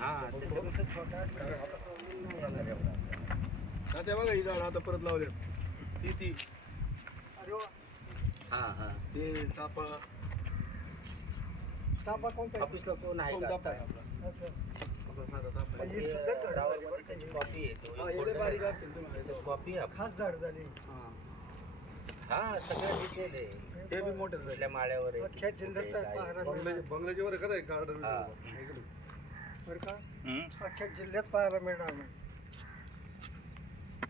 हा आता बघा ही झाड आता परत लावले ती ती. हा हा. ते चापा. ऑफिसला कोण आहे का चापा? आहे आपला? आपला साधा चापा आहे. झाडावर त्याची. कॉपी आहे तो. हा, एवढे बारीक असतील तुम्हाला. कॉपी आहे. खास झाड झाली. हा. हा सगळं डिटेल आहे. हे बी मोठे झाले. कुठल्या माळ्यावर आहे, अख्ख्या कुठे जिल्ह्यात काय आहे. पाहायला बंगल्याचे बंगल्याचे वर खरं आहे गार्डन हा. बरं का? अख्ख्या जिल्ह्यात पाहायला मिळणार नाही.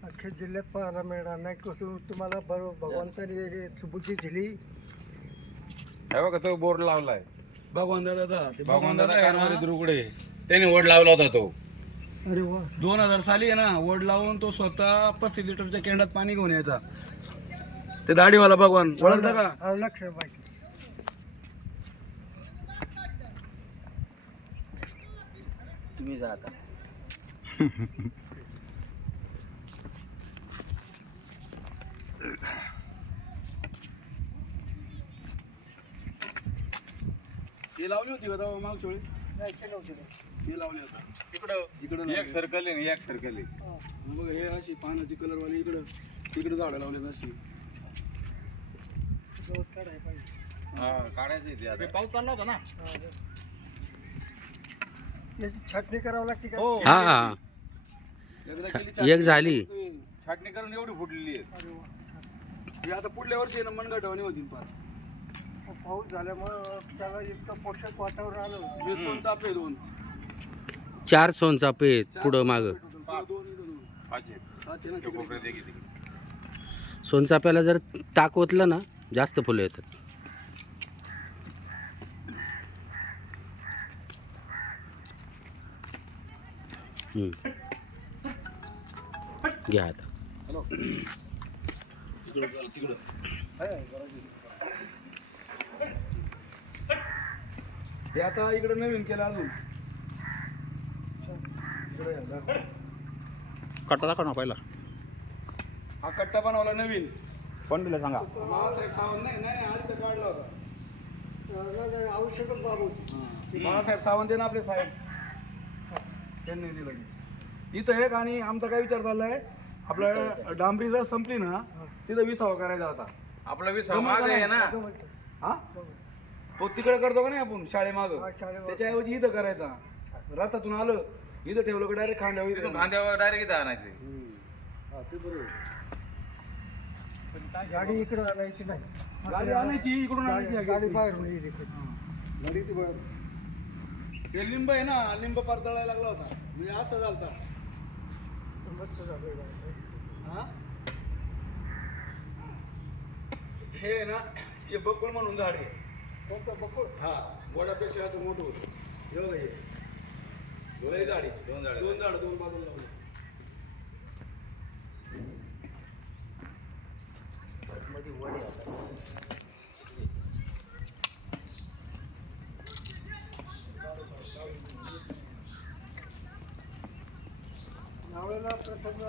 अख्ख्या जिल्ह्यात पाहायला मिळणार नाही. कसं तुम्हाला बरोबर भगवंताने सुबुद्धी दिली. हे बघा तो बोर्ड लावलाय. भगवान दादा ते भगवान दादा त्याने वड लावला होता तो. अरे वा. दोन हजार साली आहे ना वड लावून तो स्वतः पस्तीस लिटरच्या केंडात पाणी घेऊन यायचा. ते दाढीवाला भगवान ओळखता का? लक्ष आहे तुम्ही जा आता. ही लावली होती का तेव्हा मागच्या वेळी? नाही ते नव्हते ते. ही लावली होता इकडं. इकडं एक लावली. सर्कल आहे आणि एक सर्कल आहे. बघ हे अशी पानाची कलर वाली इकडं इकडे झाडं लावलेत अशी. गवत काढायला पाहिजे. हा काढायचं ते आता. पाऊस चालला होता ना? हा, रे. याची छाटणी करावी लागते का? हा. हा एकदा केली एक झाली. छाटणी करून एवढी फुटलेली आहे. अरे वा. ही आता पुढल्या वर्षी ना मनगटवणी होती मग पाऊस झाल्यामुळं त्याला इतकं पोषक वातावरण आलं हे दोन चापे दोन. चार सोनचापे आहेत पुढं माग. पुढं दोन इकडं दोन. पाचशे पाच आहे ना तो तिकडे. कोपऱ्यात एक आहे तिकडे. सोनचाप्याला जर ताक ओतलं ना जास्त फुलं येतात. घ्या आता. हे आता इकडे नवीन केलं अजून. कट्टा दाखव ना पहिला. हा कट्टा बनवला नवीन. कोण दिलं सांगा? बाळासाहेब सावंत नाही नाही आधी तर काढला होता. आवश्यकच बाब. बाळासाहेब सावंत आहे ना आपले साहेब? त्यांनी दिलं ते. इथं एक आणि आमचा काय विचार चाललाय आपल्या डांबरी जर संपली ना तिथं विसावा करायचा होता आपला वीस माग आहे ना? हा? तो तिकडे करतो का नाही आपण शाळेमाग हा. त्याच्याऐवजी इथं करायचा. रथातून आलं इथं ठेवलं का डायरेक्ट खांद्यावर इथं खांद्यावर डायरेक्ट इथं आणायचे. हा, ते बरोबर गाडी इकडं आणायची नाही. गाडी आणायची इकडून आणायची गाडी गाडी बाहेरून येईल इकडे गाडी ती बरोबर हे लिंब आहे ना लिंब परतळायला लागला होता. म्हणजे असं झालता मस्त झालं हा? हे आहे ना हे बकुळ म्हणून झाड आहे. कोणतं बकुळ? हा बोडापेक्षा असं मोठं होतं. हे बघा हे. लय झाडी दोन झाडं. दोन झाड दोन बाजूला लावले. मध्ये वड आहे आता. यावेळेला प्रथम